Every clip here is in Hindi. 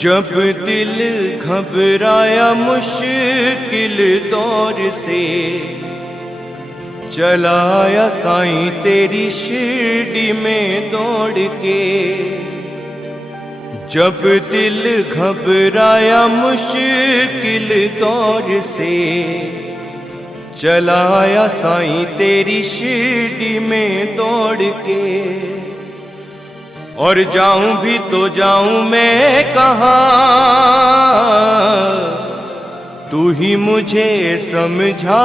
जब दिल घबराया मुश्किल दौर से, चलाया साईं तेरी शिरडी में दौड़ के। जब दिल घबराया मुश्किल दौर से, चलाया साईं तेरी शिरडी में दौड़ के। और जाऊं भी तो जाऊं मैं कहाँ, तू ही मुझे समझा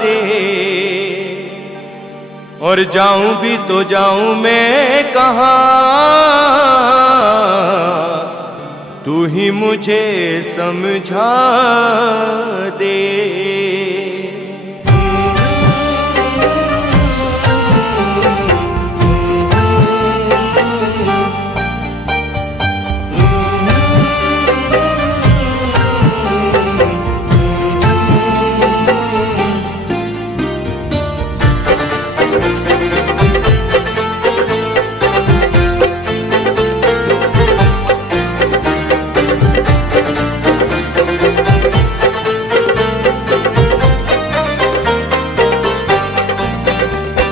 दे। और जाऊं भी तो जाऊं मैं कहाँ, तू ही मुझे समझा दे।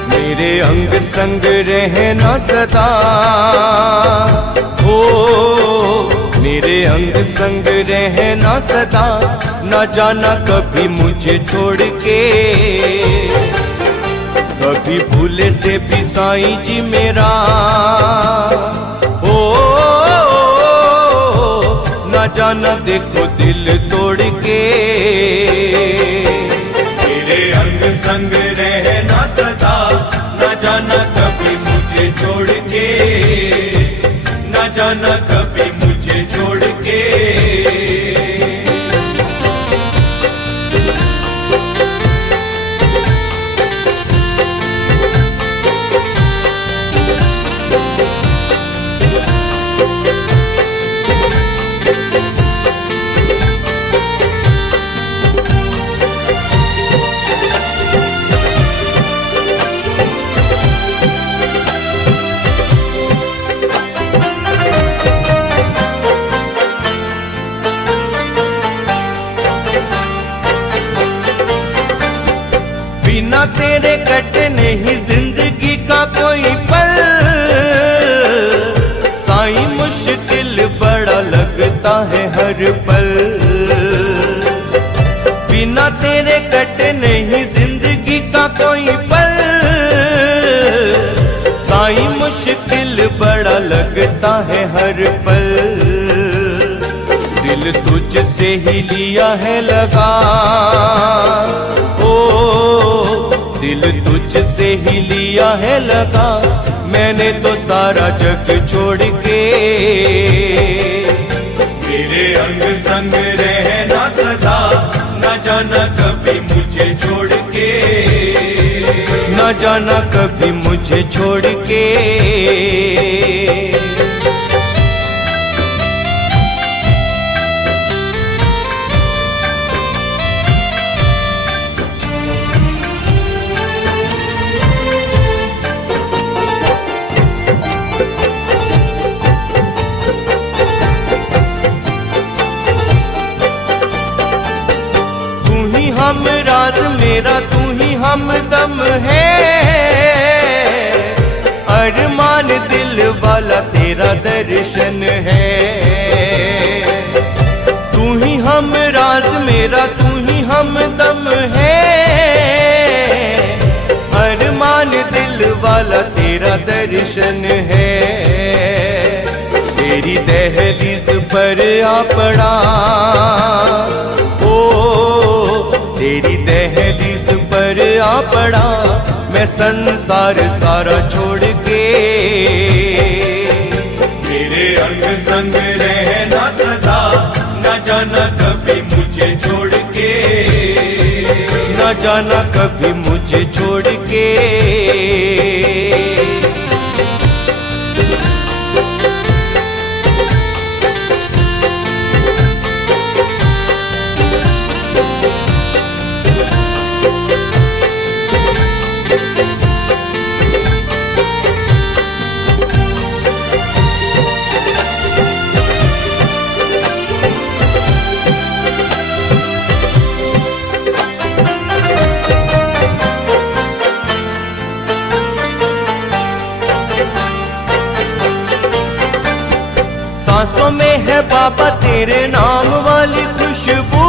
मेरे अंग संग रहना सदा हो, मेरे अंग संग रहना सदा। न जाना कभी मुझे छोड़ के, कभी भूले से भी साईं जी मेरा हो। न जाना देखो दिल तोड़ के, मेरे अंग संग रहना सदा। न जाना कभी मुझे छोड़ के, न जाना कभी मुझे छोड़ के। बिना तेरे कटे नहीं जिंदगी का कोई पल, साईं मुश्किल बड़ा लगता है हर पल। बिना तेरे कटे नहीं जिंदगी का कोई पल, साईं मुश्किल बड़ा लगता है हर पल। दिल तुझसे ही लिया है लगा, दिल तुझसे ही लिया है लगा। मैंने तो सारा जग छोड़ के, मेरे अंग संग रहना सदा। न जाना कभी मुझे छोड़ के, न जाना कभी मुझे छोड़ के। हम राज मेरा, तू ही हमदम है। अरमान दिल वाला तेरा दर्शन है। तू ही हम राज मेरा, तू ही हमदम है। अरमान दिल वाला तेरा दर्शन है। तेरी दहलीज पर आ पड़ा, तेरी दहलीज पर आ पड़ा। मैं संसार सारा छोड़ के, मेरे अंग संग रहना सदा। न जाना कभी मुझे छोड़ के, न जाना कभी मुझे छोड़ के। सांसों में है बाबा तेरे नाम वाली खुशबू,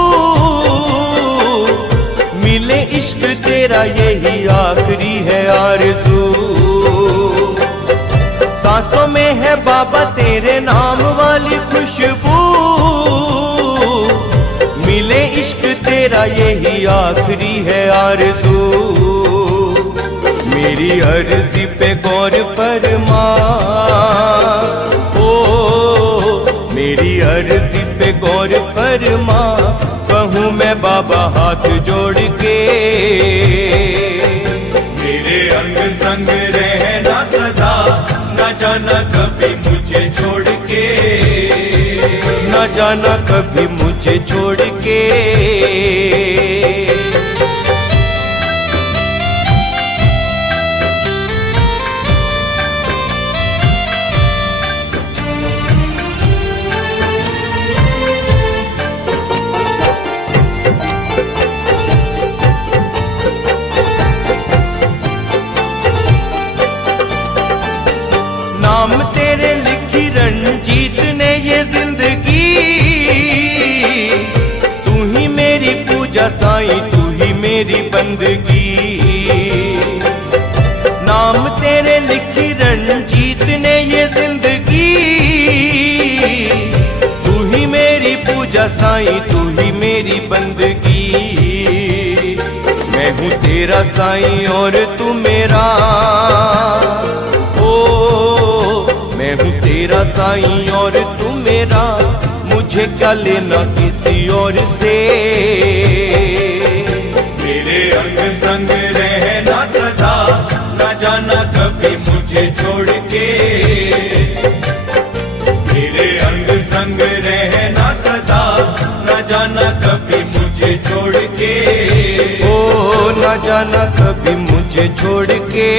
मिले इश्क तेरा यही आखिरी है आरज़ू। सांसों में है बाबा तेरे नाम वाली खुशबू, मिले इश्क तेरा यही आखिरी है आरज़ू। मेरी अर्जी पे गौर फरमा, ओ मेरी अर्जी पे गौर फरमा, कहूँ मैं बाबा हाथ जोड़ के। मेरे अंग संग रहना सदा, न जाना कभी मुझे छोड़ के, न जाना कभी मुझे छोड़ के। नाम तेरे लिखी रंजीत ने ये जिंदगी, तू ही मेरी पूजा साईं, तू ही मेरी बंदगी। नाम तेरे लिखी रंजीत ने ये जिंदगी, तू ही मेरी पूजा साईं, तू ही मेरी बंदगी। मैं हूँ तेरा साईं और तू मेरा, मैं हूँ तेरा साईं और तू मेरा, मुझे क्या लेना किसी और से। मेरे अंग संग रहना सदा, न जाना कभी मुझे छोड़ के। मेरे अंग संग रहना सदा, न जाना कभी मुझे छोड़ के। ओ न जाना कभी मुझे छोड़ के।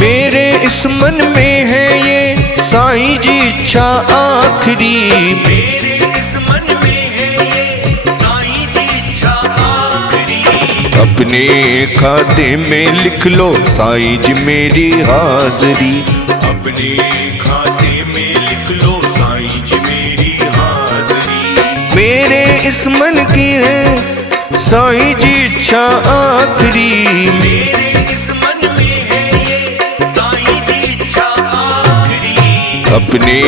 मेरे इस मन में है ये साईं जी इच्छा आखिरी, मेरे इस मन में है ये साईं जी इच्छा आखिरी। अपने खाते में लिख लो साईं जी मेरी हाजरी, अपने खाते में लिख लो साईं जी मेरी हाजरी। मेरे इस मन की है साईं जी इच्छा आखिरी, मेरे इस मन में है ये साईं जी इच्छा आखिरी। अपने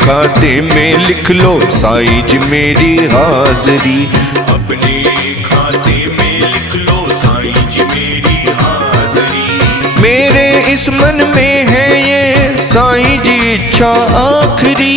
खाते में लिख लो साईं जी मेरी हाजरी, अपने खाते में लिख लो साईं जी मेरी हाजरी। मेरे इस मन में है ये साईं जी इच्छा आखिरी।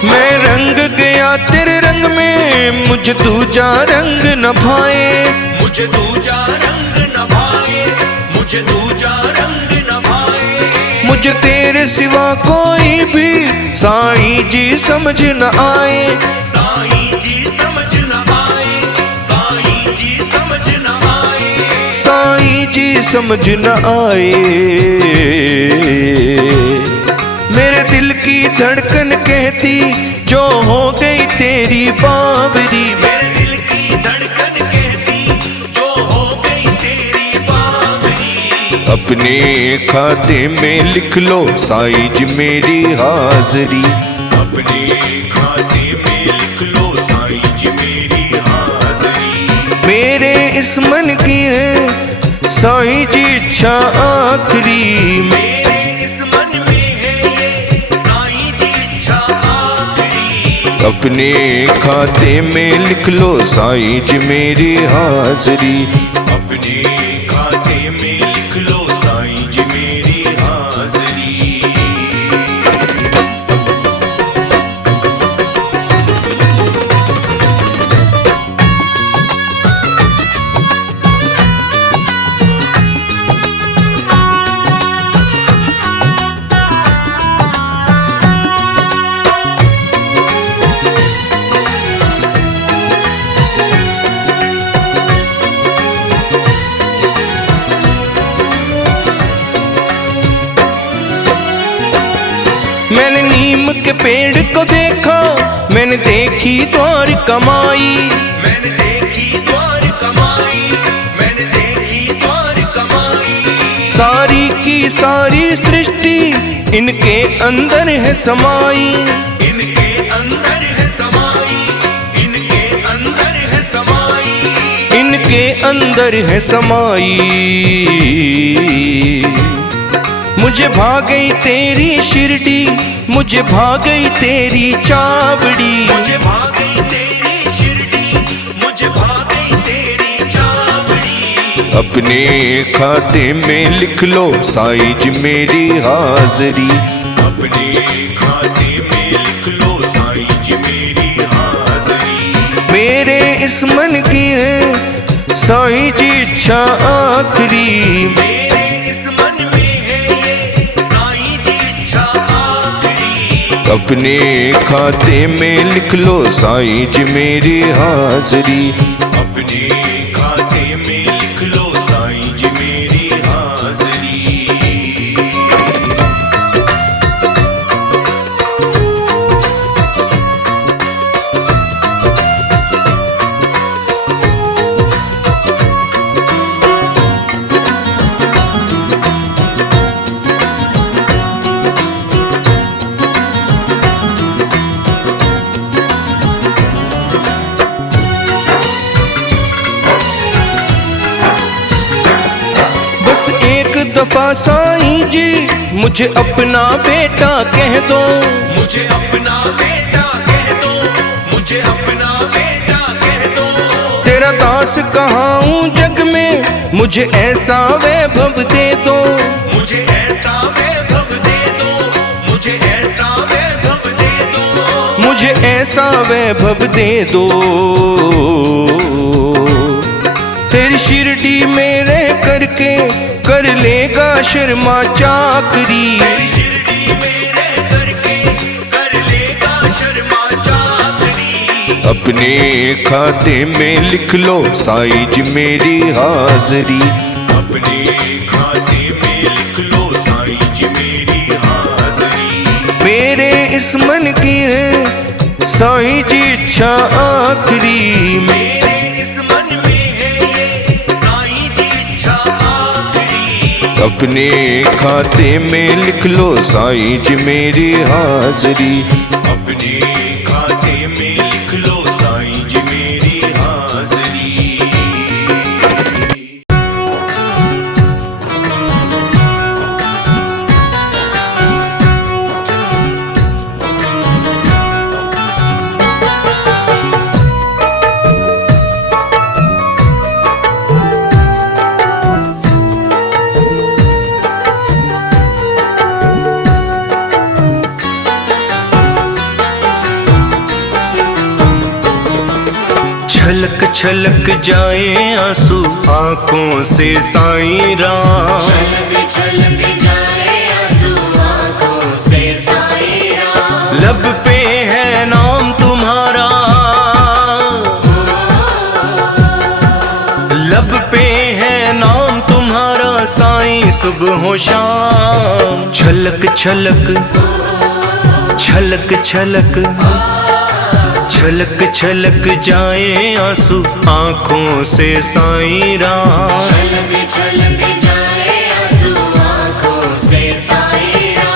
मैं रंग गया तेरे रंग में, मुझे दूजा रंग न भाए, मुझे दूजा रंग न भाए, मुझे दूजा रंग न भाए। मुझे तेरे सिवा कोई भी साईं जी समझ न आए, साईं जी समझ न आए, साईं जी समझ न आए, साईं जी समझ न आए। मेरे दिल की धड़कन कहती जो हो गई तेरी बावरी, मेरे दिल की धड़कन कहती जो हो गई तेरी बावरी। अपने खाते में लिख लो साईं जी मेरी हाजरी, अपने खाते में लिख लो साईं जी मेरी हाजरी। मेरे इस मन की है साईं जी इच्छा आखिरी, मेरे इस मन अपने खाते में लिख लो साईं जी मेरी हाजरी। अपने खाते में लिख लो साईं जी मेरी हाजरी। मैंने नीम के पेड़ को देखा, मैंने देखी द्वार कमाई। मैंने देखी द्वार कमाई, मैंने देखी द्वार कमाई। सारी की सारी सृष्टि इनके अंदर है समाई। इनके अंदर है समाई, इनके अंदर है समाई। इनके अंदर है समाई। मुझे भा गई तेरी शिरडी, मुझे भा गई तेरी चावड़ी। मुझे भा गई तेरी शिरडी, मुझे भा गई तेरी चावड़ी। अपने खाते में लिख लो साईं जी मेरी हाजरी। अपने खाते में लिख लो साईं जी मेरी हाजरी। मेरे इस मन की है साईं जी इच्छा आखिरी। मेरे इस मन में है ये साईं जी इच्छा आखिरी। अपने खाते में लिख लो साईं जी मेरी हाजरी। अपने खाते में लिख लो साईं जी मेरी हाजरी। बस एक दफा साईं जी मुझे अपना बेटा कह दो। मुझे अपना बेटा कह दो, मुझे अपना बेटा कह दो। तेरा दास कहाँ हूँ जग में, मुझे ऐसा वैभव दे दो। मुझे ऐसा वैभव दे दो, मुझे ऐसा वैभव दे दो। मुझे ऐसा वैभव दे दो। तेरी शिरडी में रह करके कर लेगा शर्मा चाकरी। तेरी शिरडी में रह करके कर लेगा शर्मा चाकरी। अपने खाते में लिख लो साईं जी मेरी हाजरी। अपने खाते में लिख लो साईं जी मेरी हाजरी। मेरे इस मन की है साईं जी इच्छा आखिरी। मेरे इस मन में है ये साईं जी इच्छा आखिरी। अपने खाते में लिख लो साईं जी मेरी हाजरी। अपने खाते में लिख लो साईं जी मेरी हाजरी। छलक छलक जाए आंसू आंखों से साईं राम। छलक छलक जाए आंसू आँखों से साईं राम। लब पे है नाम तुम्हारा, लब पे है नाम तुम्हारा साईं सुबह हो शाम। छलक छलक छलक छलक छलक छलक जाए आंसू आंखों से साईं राम। छलक छलक जाए आंसू आँखों से साईं राम।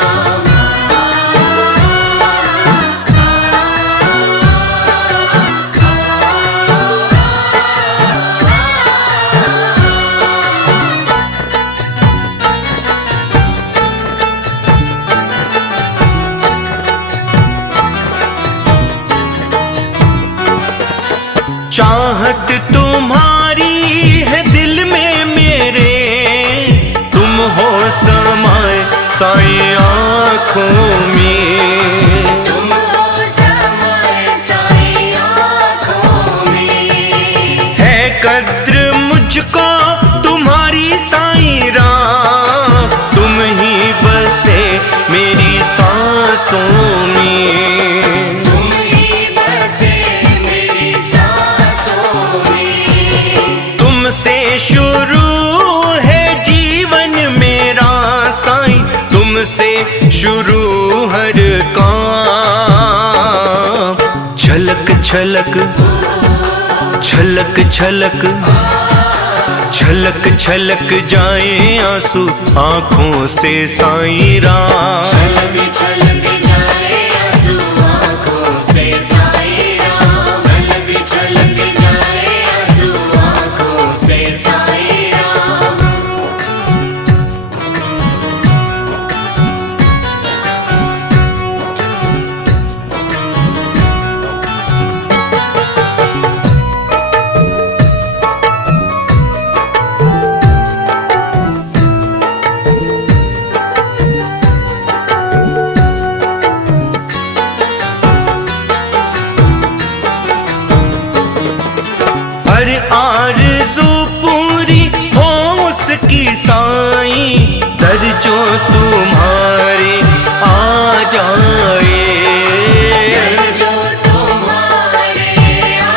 साईं आँखों में। तुम हो समय साईं आँखों में। है कद्र मुझको तुम्हारी साईं राम, तुम ही बसे मेरी सांसों में। तुम ही बसे मेरी सांसों में। तुमसे शुरू है जीवन मेरा साईं, तुमसे शुरू हर काम। छलक छलक छलक छलक छलक छलक जाए आंसू आँखों से साईं राम। छलक छलक जाए आंसू आँखों से साईं राम। छलक छलक जाए आंसू आँखों से साईं राम। हर आरज़ू पूरी हो उसकी साईं, दर जो तुम्हारे आ जाए। जो तुम्हारे आ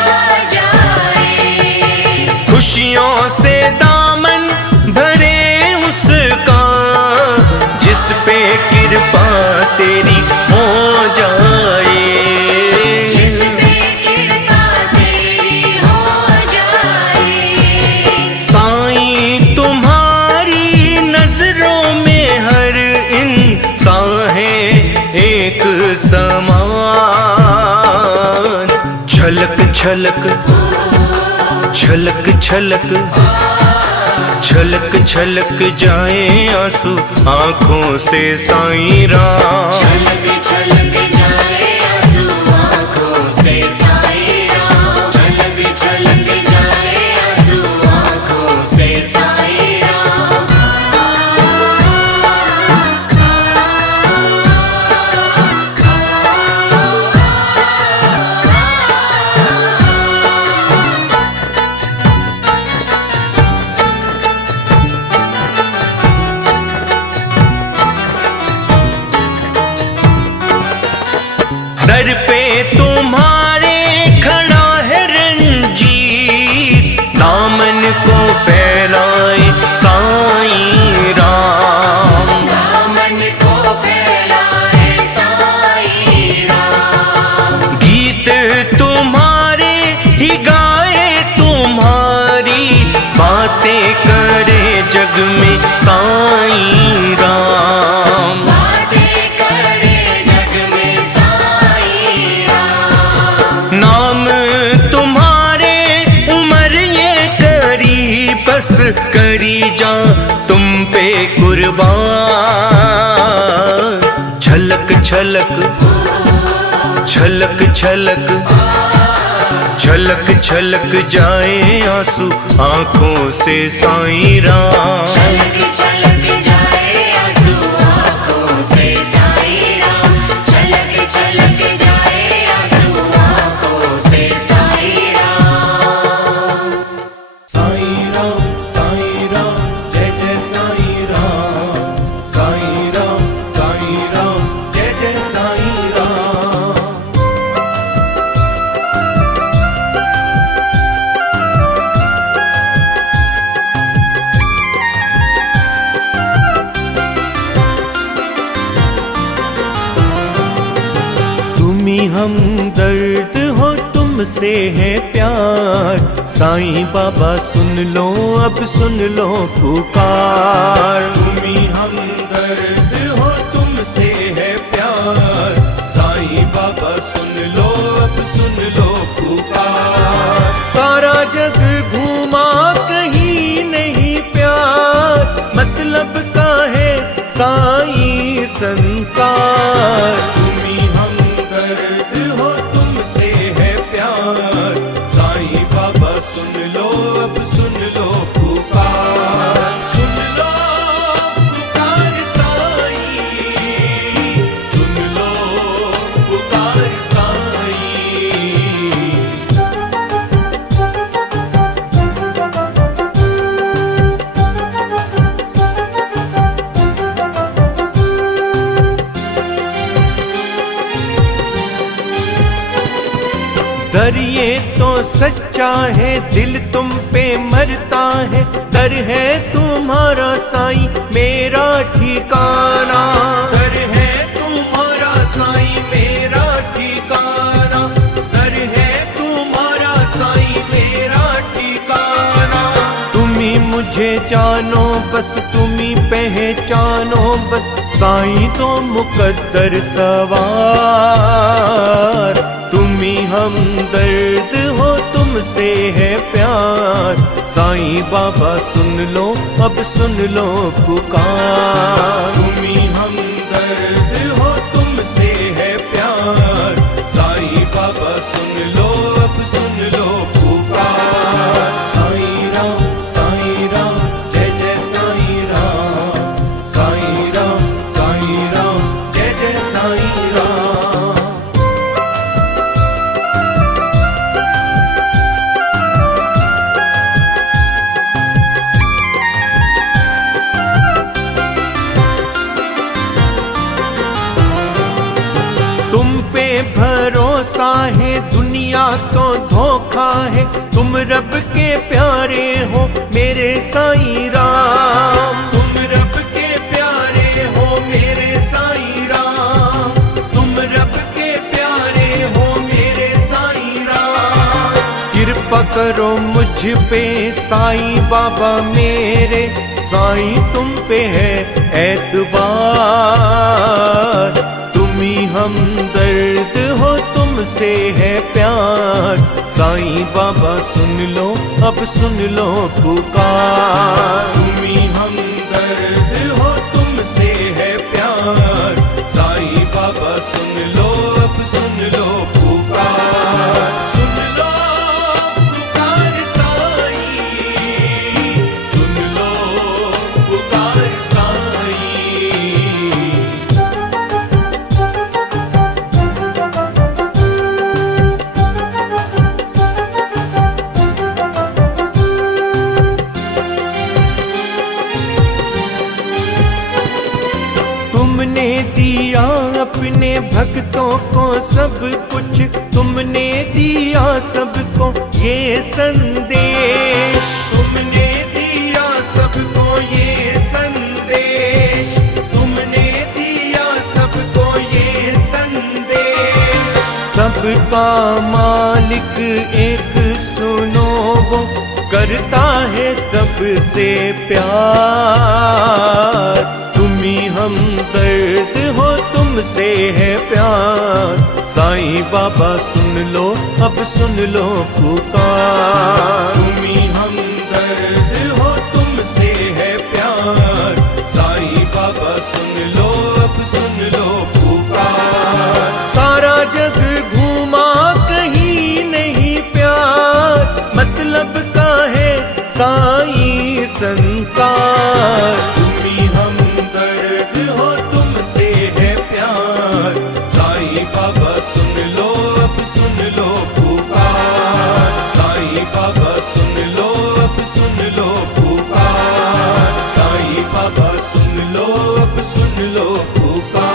जाए। खुशियों से दामन भरे उसका, जिस पे कृपा तेरी हो जाए। जिस पे कृपा तेरी हो जाए। साईं तुम्हारी नजरों में हर इंसान है एक समान। छलक छलक छलक छलक छलक छलक जाए आंसू आँखों से साईं राम। छलक छलक जाए आंसू आँखों से साईं राम। छलक छलक जाए आंसू आँखों से साईं राम। दर पे तुम्हारे खड़ा है रंजीत, दामन को फैलाए साईं राम। दामन को फैलाए साईं राम। गीत तुम्हारे ही गाए, तुम्हारी बातें करे जग में साईं राम। बातें करे जग में साईं राम। नाम तुम्हारे उम्र ये करी, बस करी जा तुम पे कुर्बान। छलक छलक छलक छलक छलक छलक जाए आंसू आँखों से साईं राम। छलक छलक जाए आंसू आँखों से साईं राम। छलक छलक जाए आंसू आँखों से साईं राम। साईं राम जय जय साईं राम। साईं राम जय जय साईं राम। तुम्ही हमदर्द हो, तुमसे है प्यार। साईं बाबा सुन लो, अब सुन लो पुकार। तुम्ही हमदर्द हो, तुमसे है प्यार। साईं बाबा सुन लो, अब सुन लो पुकार। सारा जग घूमा कहीं नहीं प्यार, मतलब का है साईं संसार। तुम्ही हमदर्द हो, तुमसे है प्यार। साईं बाबा सुन लो, अब सुन लो पुकार। सुन लो पुकार साईं पर ये तो सच्चा है, दिल तुम पे मरता है, दर है तुम्हारा साईं मेरा ठिकाना, दर है तुम्हारा साईं मेरा ठिकाना, दर है तुम्हारा साईं मेरा ठिकाना। तुम्ही मुझे जानो बस, तुम्ही पहचानो बस, साईं तो मुकद्दर सवार, तुम्ही हमदर्द हो तुमसे है प्यार, साईं बाबा सुन लो अब सुन लो पुकार, तुम्ही हमदर्द हो तुमसे है प्यार, साईं बाबा सुन लो अब सुन लो पुकार। साईं राम जय जय साईं राम, साईं राम जय जय साईं राम। तुम पे भरोसा है, दुनिया तो धोखा है, तुम रब के प्यारे हो मेरे साईं राम, तुम रब के प्यारे हो मेरे साईं राम, तुम रब के प्यारे हो मेरे साईं राम। कृपा करो मुझ पे साईं बाबा मेरे, साईं तुम पे है एतबार, तुम्ही हमदर्द हो तुमसे है प्यार, साईं बाबा सुन लो अब सुन लो पुकार, तुम्ही हमदर्द हो तुमसे है प्यार, साईं बाबा सुन लो अब सुन लो पुकार, सुन लो पुकार साईं, सुन लो पुकार साईं। तुमने दिया अपने भक्तों को सब कुछ, तुमने दिया सबको ये संदेश, तुमने दिया सबको ये संदेश, तुमने दिया सबको ये संदेश। सबका मालिक एक सुनो वो करता है सबसे प्यार, तुम्ही हमदर्द हो तुमसे है प्यार, साईं बाबा सुन लो अब सुन लो पुकार, तुम्ही हमदर्द हो तुमसे है प्यार, साईं बाबा सुन लो अब सुन लो पुकार। सारा जग घूमा कहीं नहीं प्यार, मतलब का है साईं संसार, तुम्ही हमदर्द हो तुमसे है प्यार, साईं बाबा सुन लो अब सुन लो पुकार, साईं बाबा सुन लो अब सुन लो पुकार, साईं बाबा सुन लो अब सुन लो पुकार।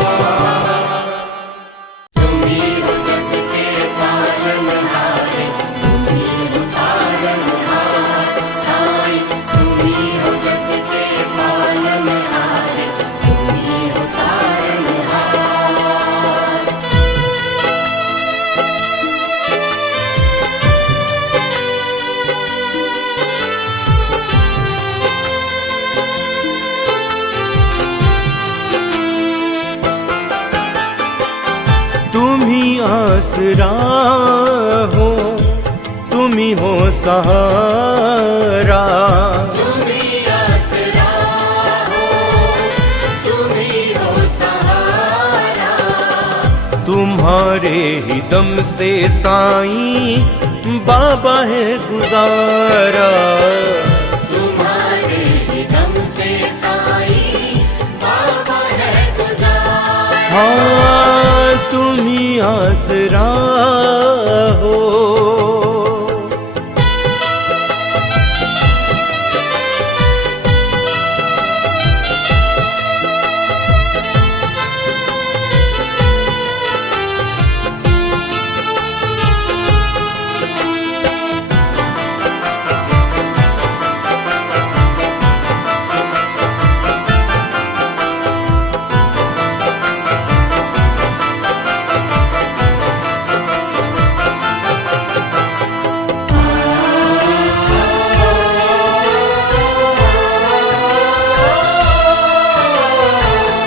तुम्ही हो जग के पालनहार, तुम्ही हो पालनहार, साईं तुम्ही हो जग के पालनहार, तुम्ही हो पालनहार। तुम्ही आसरा हो, तुम्ही हो सहारा, तुम्ही आसरा हो, तुम्ही हो सहारा, तुम्हारे ही दम से साईं बाबा है गुजारा, तुम्हारे ही दम से साईं बाबा है गुजारा। हाँ तुम्ही आसरा हो।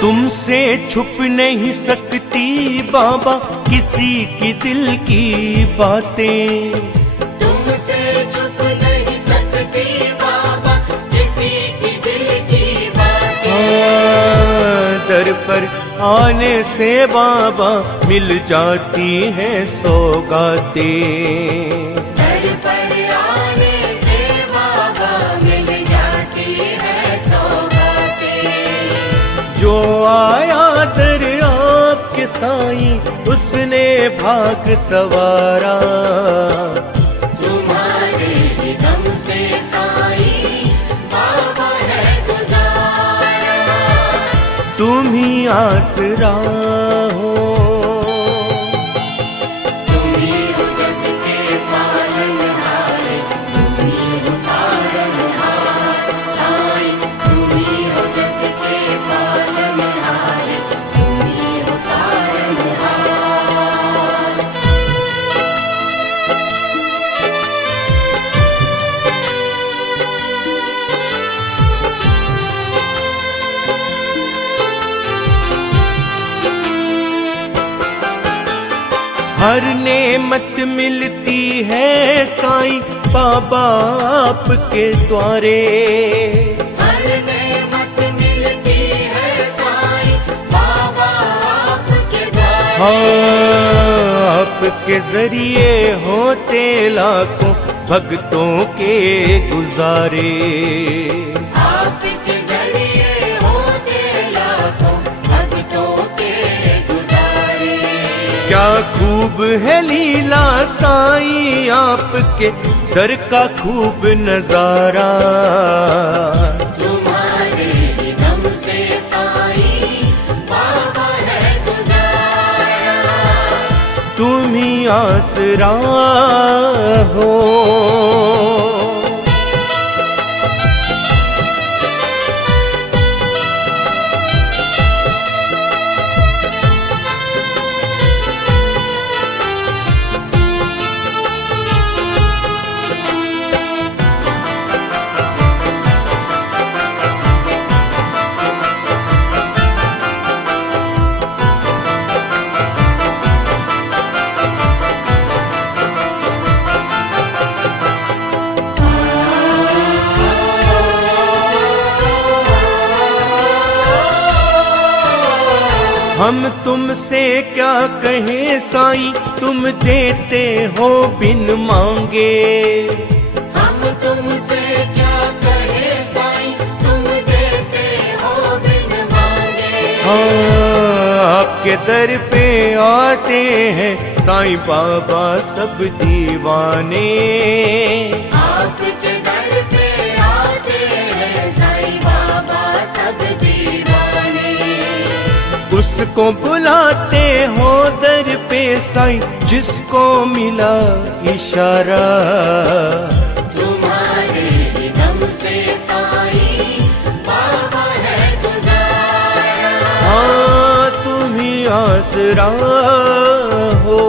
तुमसे छुप नहीं सकती बाबा किसी की दिल की बातें। तुमसे छुप नहीं सकती बाबा किसी की दिल की बातें। दर पर आने से बाबा मिल जाती है सौगातें। दर पर आने से बाबा मिल जाती है सौगातें। जो आया दर आपके साईं उसने भाग सवारा। तुम्हारे ही दम से साईं बाबा है गुजारा। तुम ही आसरा हो। तुम ही हो जग के पालनहार, तुम ही हो तारनहार साईं। तुम ही हो जग के पालनहार, तुम ही हो तारनहार। हर नेमत मिलती है साईं बाबा आपके द्वारे। हर नेमत मिलती है साईं बाबा आपके द्वारे। हाँ, आपके जरिए होते लाखों भक्तों के गुजारे। आपके जरिए होते लाखों भक्तों के गुजारे। क्या खूब है लीला साईं आपके दर का खूब नजारा। तुम्हारे ही दम से साईं बाबा है गुजारा। तुम ही आसरा हो। हम तुमसे क्या कहें साईं तुम देते हो बिन मांगे। हम तुमसे क्या कहे साईं तुम देते हो बिन मांगे। हाँ, आपके दर पे आते हैं साईं बाबा सब दीवाने। आपके दर पे आते हैं साईं बाबा सब दीवाने। उसको बुलाते हो दर पे साईं जिसको मिला इशारा। तुम्हारे ही दम से साईं बाबा है गुजारा। हाँ, तुम ही आसरा हो।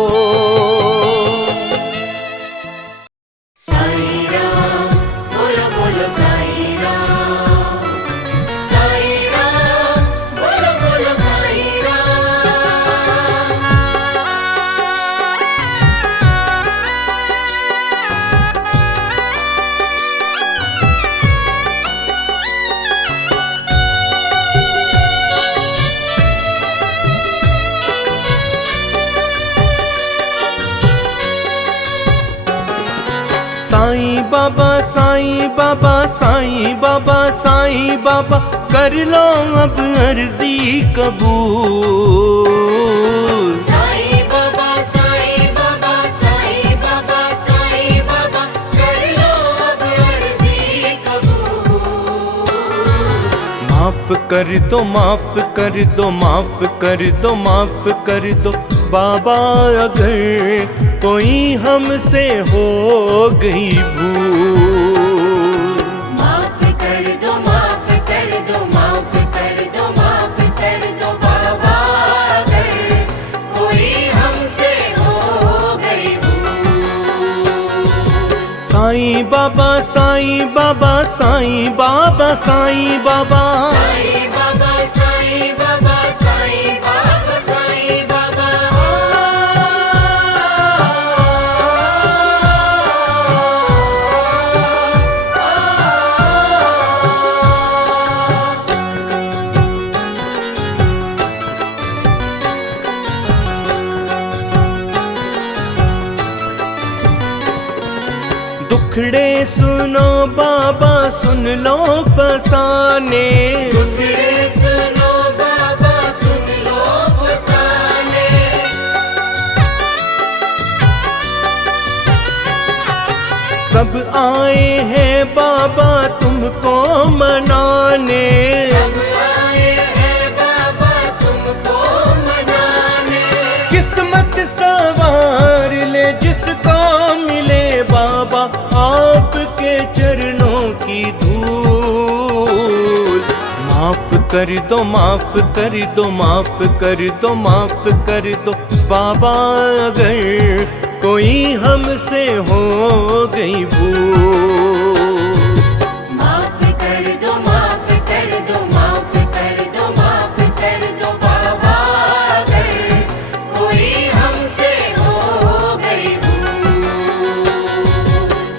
साईं राम बोलो बोलो साईं राम। साईं राम बोलो बोलो साईं राम। साईं बाबा साईं बाबा साईं बाबा साईं बाबा कर लो अब अर्जी कबूल। साईं बाबा साईं बाबा साईं बाबा साईं बाबा कर लो अब अर्जी कबूल। माफ कर दो माफ कर दो माफ कर दो माफ कर दो बाबा अगर कोई हमसे हो गई भूल। माफ कर दो माफ कर दो माफ कर दो माफ कर दो बाबा अगर कोई हमसे हो गई भूल। साईं बाबा साईं बाबा साईं बाबा साईं बाबा साईं बाबा साईं बाबा दुखड़े सुनो बाबा सुन लो फसाने, दुखड़े सुनो बाबा सुन लो फसाने। सब आए हैं बाबा तुमको मनाने, सब आए हैं बाबा तुमको मनाने। किस्मत सवार ले जिसको मिले बाबा आपके चरणों की धूल। माफ कर दो माफ कर दो माफ कर दो माफ कर दो बाबा अगर कोई हमसे हो गई भूल। माफ कर दो माफ कर दो माफ कर दो माफ कर दो बाबा अगर कोई हमसे हो गई भूल।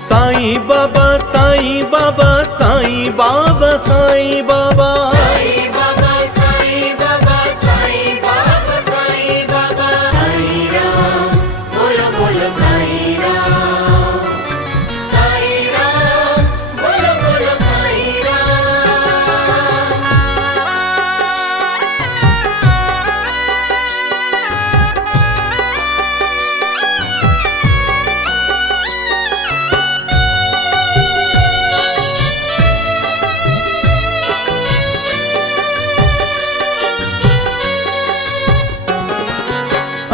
साईं बाबा साईं बाबा साईं बाबा साईं बाबा साईं बाबा साईं बाबा साईं बाबा साईं बाबा। साईं राम बोलो बोलो साईं राम, साईं राम बोलो बोलो साईं राम।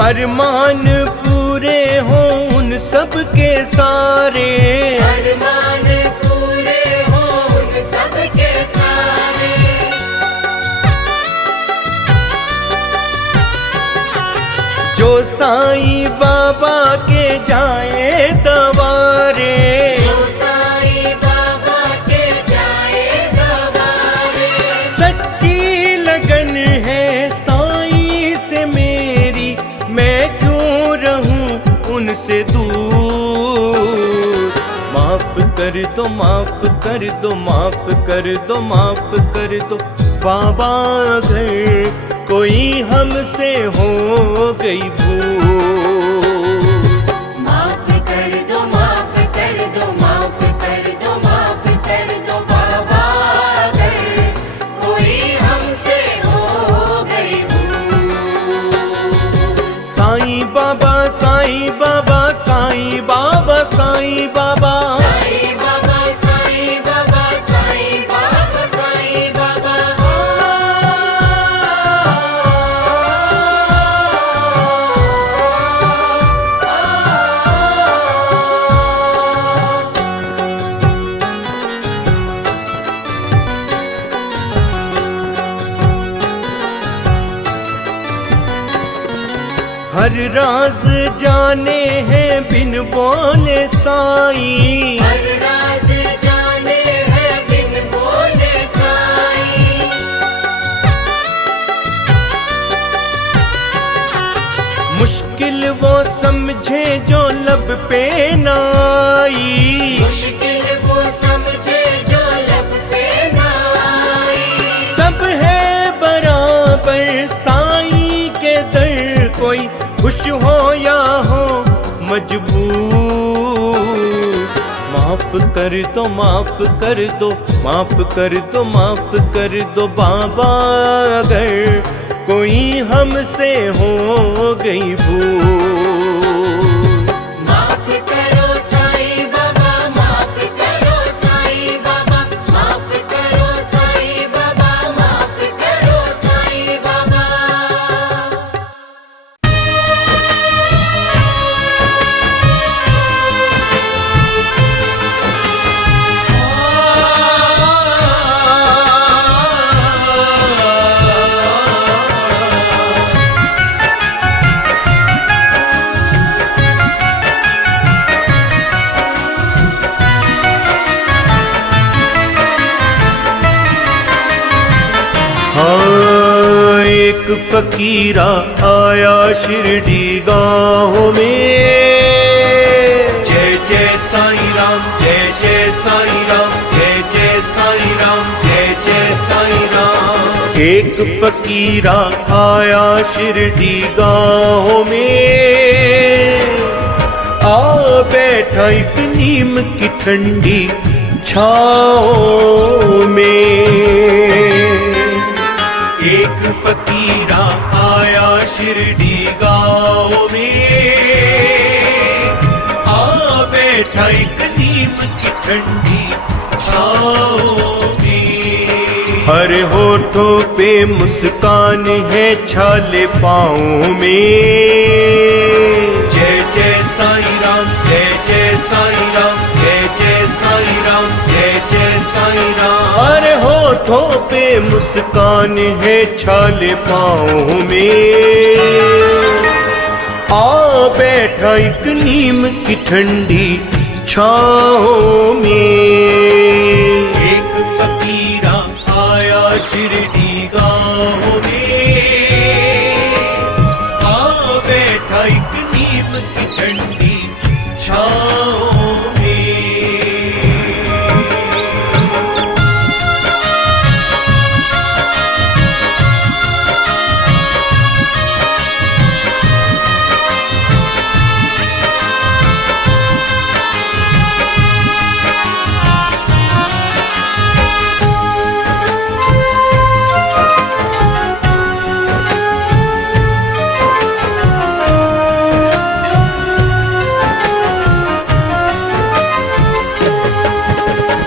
अरमान पूरे हों उन सब के सारे, अरमान पूरे हो उन सबके सारे। जो साईं बाबा के जाए दवारे, जो साईं बाबा के जाए दवारे। सच्ची लगन है साईं से मेरी मैं क्यों रहूं उनसे दूर। माफ कर दो माफ कर दो माफ कर दो माफ कर दो बाबा अगर कोई हमसे हो गई भूल। माफ कर दो माफ कर दो माफ कर दो माफ कर दो बाबा अगर कोई हमसे हो गई भूल। साईं बाबा साईं बाबा साईं बाबा साईं बाबा साईं बाबा साईं बाबा साईं बाबा साईं बाबा। हर राज जाने हैं बिन बोले साईं, हर राज जाने हैं बिन बोले साईं। मुश्किल वो समझे जो लब पे न आई, मुश्किल वो समझे जो लब पे ना आई। सब है बराबर साईं के दर कोई खुश हो या हो मजबूर। माफ कर दो माफ कर दो माफ कर दो माफ कर दो बाबा अगर कोई हमसे हो गई भूल। माफ करो साईं बाबा माफ करो साईं बाबा माफ करो साईं बाबा माफ करो साईं बाबा। हाँ एक फकीरा आया शिरडी गाँव में, जय जय साईं राम जय जय साईं राम जय जय साईं राम जय जय साईं राम। एक फकीरा आया शिरडी गाँव में, आ बैठा एक नीम की ठंडी छाओ में। एक फकीरा आया शिरडी गाँव में, आ बैठा एक नीम की ठंडी छाओ में। हर होठों पे मुस्कान है, छाले पाँव में। जय जय साईं राम, जय जय साईं राम, जय जय साईं राम, जय जय साईं राम। हर होठों पे मुस्कान है, छाले पाँव में। आ बैठा एक नीम की ठंडी छाओ में। एक फकीरा आया शिरडी गाँव में, आ बैठा एक नीम की ठंडी छाओ में।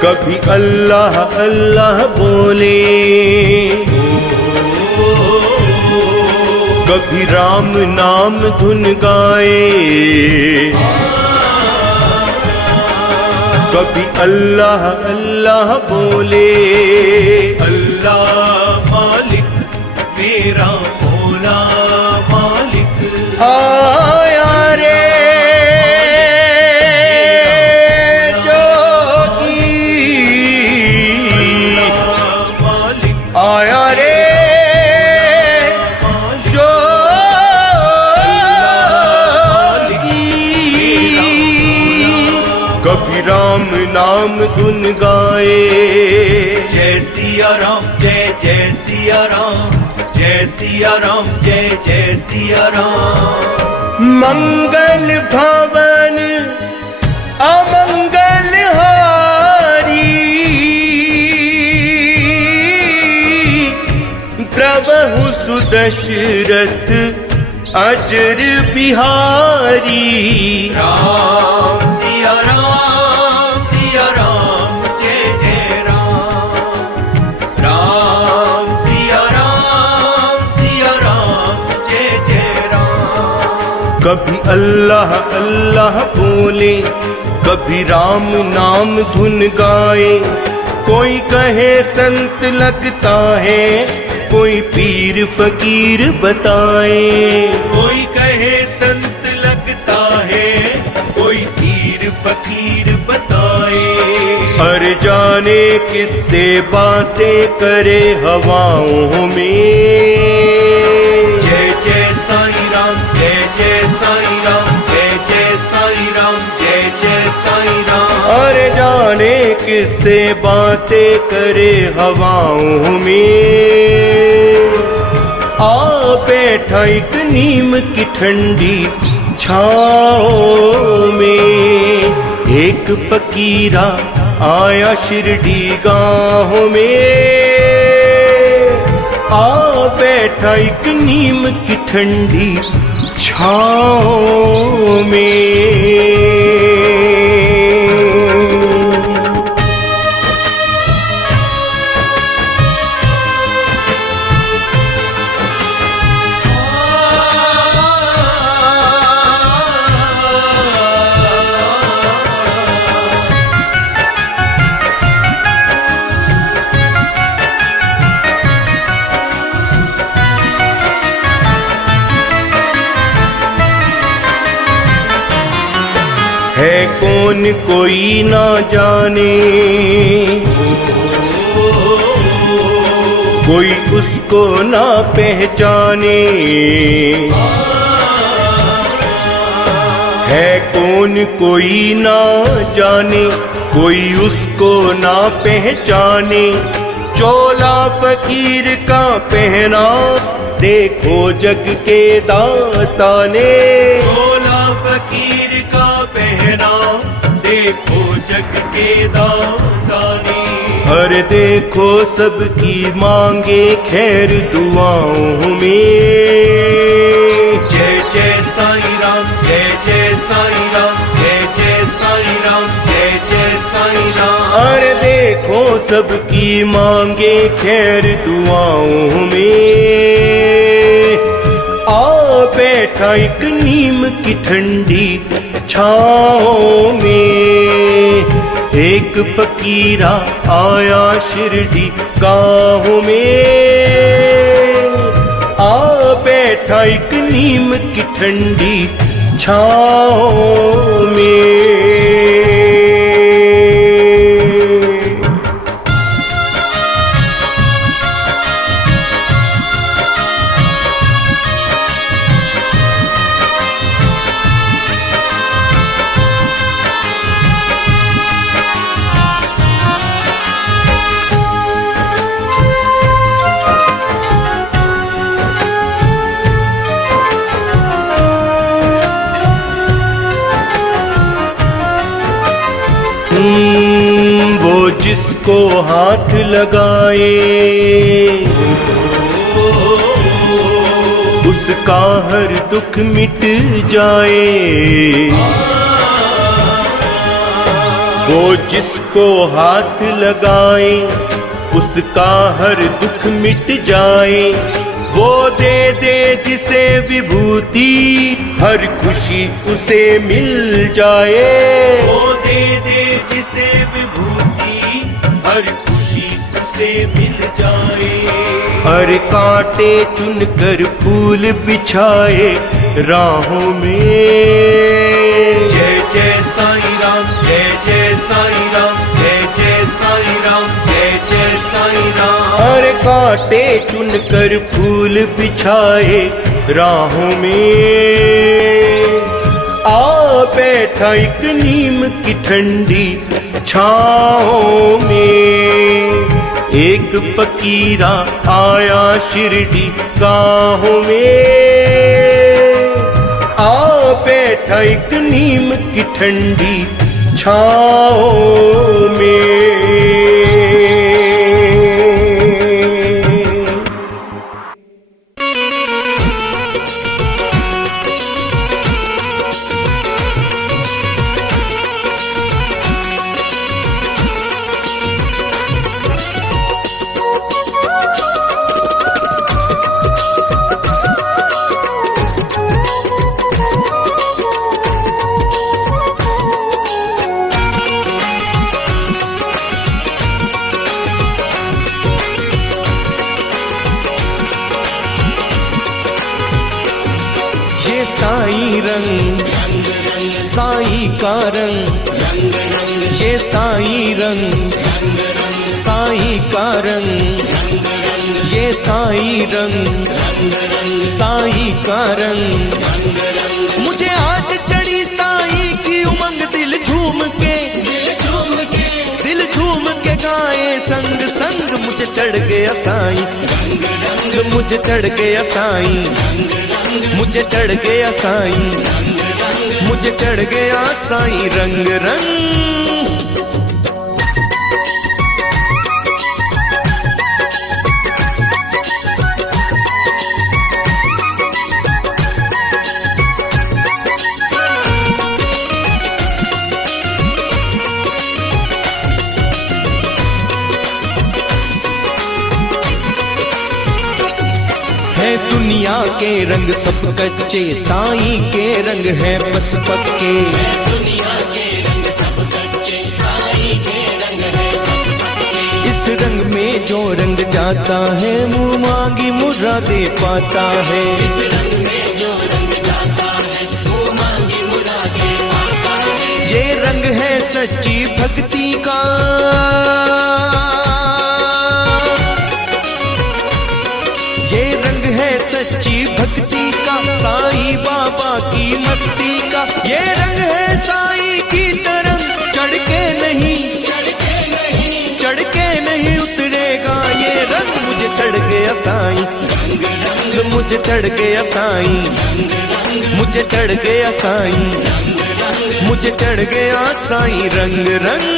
कभी अल्लाह अल्लाह बोले, कभी राम नाम धुन गाए। कभी अल्लाह अल्लाह बोले, अल्लाह मालिक मेरा मौला मालिक। आया रे आया रे कभी राम नाम धुन गाए। जय सिया राम, जय जय सिया राम, जय सिया राम, जय जय सिया राम। मंगल भवन अमंगल हारी, द्रवहु सुदशरथ अजर बिहारी। राम सिया राम, सिया राम, जय जय राम। राम सिया राम, सिया राम, जय जय राम। कभी अल्लाह अल्लाह बोले, कभी राम नाम धुन गाए। कोई कहे संत लगता है, कोई पीर फकीर बताए। कोई कहे संत लगता है, कोई पीर फकीर बताए। हर जाने किससे बातें करे हवाओं में। जय जय साईं राम, जय जय साईं राम, जय जय साईं राम, जय जय साईं राम। हर जाने किससे बातें करे हवाओं में। आ बैठा एक नीम की ठंडी छाओ में। एक फकीरा आया शिरडी गाँव में। आ बैठा एक नीम की ठंडी छाओ में। है कौन कोई ना जाने, कोई उसको ना पहचाने। है कौन कोई ना जाने, कोई उसको ना पहचाने। चोला फकीर का पहना, देखो जग के दाता ने। चोला फकीर का देखो जग के दातारी। हर देखो सबकी मांगे खैर दुआओं में। जय जय साईं राम, जय जय साईं राम, जय जय साईं राम, जय जय साईं राम। हर देखो सबकी मांगे खैर दुआओं में। आ बैठा एक नीम की ठंडी छाओं में। एक फकीरा आया शिरडी गाँव में। आ बैठा एक नीम की ठंडी छाओं में। वो जिसको हाथ लगाए उसका हर दुख मिट जाए। वो जिसको हाथ लगाए उसका हर दुख मिट जाए। वो दे दे जिसे विभूति हर खुशी उसे मिल जाए। वो दे दे जिसे विभूति हर खुशी उसे मिल जाए। हर कांटे चुनकर फूल बिछाए राहों में। जय जय साईं राम, जय जय साईं राम, जय जय साईं राम, जय जय साईं राम। हर कांटे चुनकर फूल बिछाए राहों में। आ बैठा एक नीम की ठंडी छाओं में। एक फकीरा आया शिरडी गाँव में। आ बैठा एक नीम की ठंडी छाओं में। साई रंग साई का रंग, ये साई रंग साई का रंग, ये साई रंग साई का रंग। मुझे आज चढ़ी साई की उमंग, दिल झूम के गाए संग संग। मुझे चढ़ गया साई, मुझे चढ़ गया साई, मुझे चढ़ गया साई, मुझे चढ़ गया साई रंग रंग। दुनिया के रंग सब कच्चे, साईं के रंग है बस पक्के। दुनिया के रंग सब कच्चे, साईं के रंग है बस पक्के। इस रंग में जो रंग जाता है मुँह मांगी मुरादे पाता है। इस रंग में जो रंग जाता है मुँह मांगी मुरादे पाता है। ये रंग है सच्ची भक्ति का, ये रंग है सच्ची भक्ति का, साईं बाबा की मस्ती का। ये रंग है साईं की तरंग, चढ़ के नहीं उतरेगा ये रंग। मुझे चढ़ गया साईं, मुझे चढ़ गया साईं, मुझे चढ़ गया साईं, मुझे चढ़ गया साईं रंग रंग।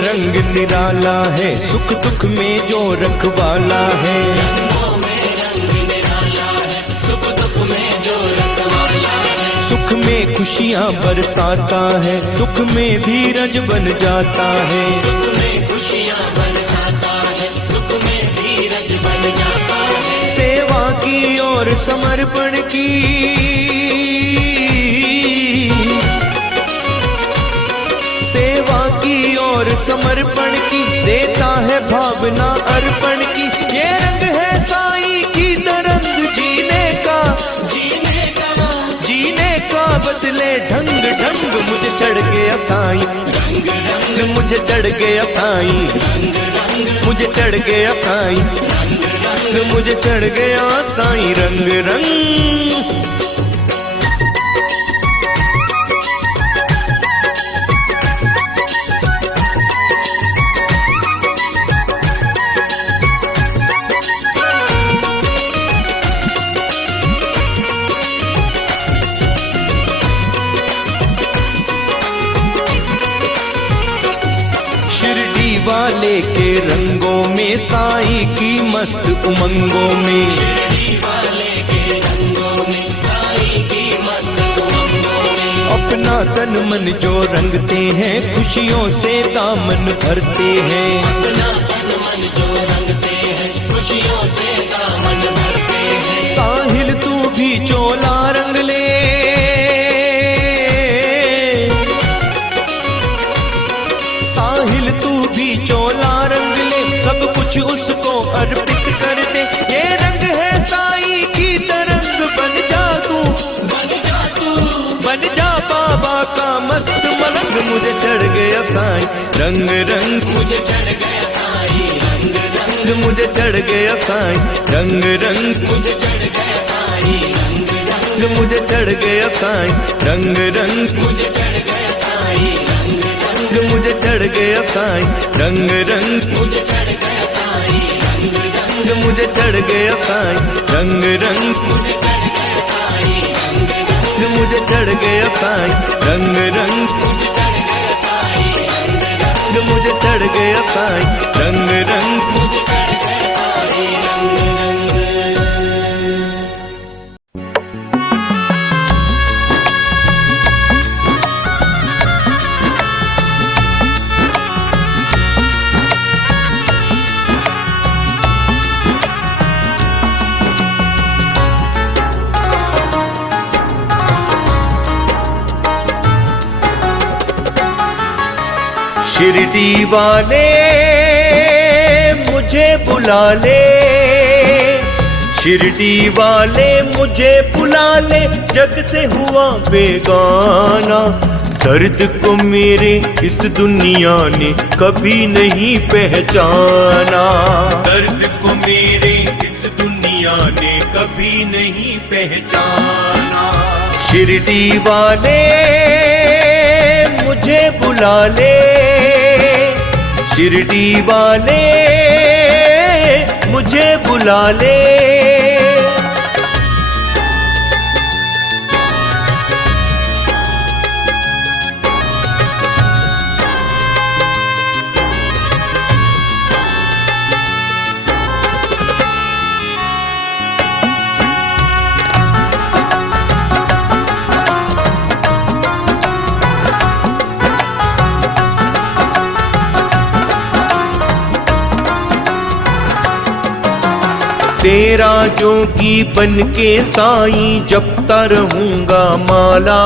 रंग निराला है, सुख दुख में जो रखवाला है। सुख में खुशियाँ बरसाता है, दुख में धीरज बन जाता है। सेवा की और समर्पण की, सेवा की और समर्पण की देता है भावना अर्पण की। ये रंग है साईं की तरंग जीने का, जीने का बदले ढंग ढंग। मुझे चढ़ गया साईं रंग रंग, मुझे चढ़ गया साईं रंग रंग, मुझे चढ़ गया साईं रंग रंग, मुझे चढ़ गया साईं रंग रंग। वाले के रंगों में साईं की मस्त उमंगों में, अपना तन मन जो रंगते हैं खुशियों से दामन भरते हैं। साहिल तू भी चोला रंग ले, साहिल तू भी चोला रंग ले, सब कुछ उसको अर्पित कर दे। ये रंग है साईं की तरंग, बन जा तू, बन जा बाबा का मस्त मलंग। मुझे चढ़ गया साईं रंग रंग, मुझे चढ़ गया साईं रंग रंग, मुझे चढ़ गया साईं रंग रंग, मुझे चढ़ गया साईं रंग रंग, मुझे चढ़ गया साईं रंग रंग, मुझे चढ़ गया साईं रंग रंग, मुझे चढ़ गया साईं रंग रंग, मुझे चढ़ गया साईं रंग रंग, मुझे चढ़ गया साईं रंग रंग, मुझे चढ़ गया साईं रंग रंग, मुझे चढ़ गया साईं रंग रंग, मुझे चढ़ गया साईं रंग रंग, मुझे चढ़ गया साईं रंग रंग, मुझे चढ़ गया साईं रंग रंग। शिरडी वाले मुझे बुला ले, शिरडी वाले मुझे बुला ले, जग से हुआ बेगाना। दर्द को मेरे इस दुनिया ने कभी नहीं पहचाना, दर्द को मेरे इस दुनिया ने कभी नहीं पहचाना। शिरडी वाले मुझे बुला ले, शिरडी वाले मुझे बुला ले। तेरा जोगी बन के साईं जपता रहूंगा माला,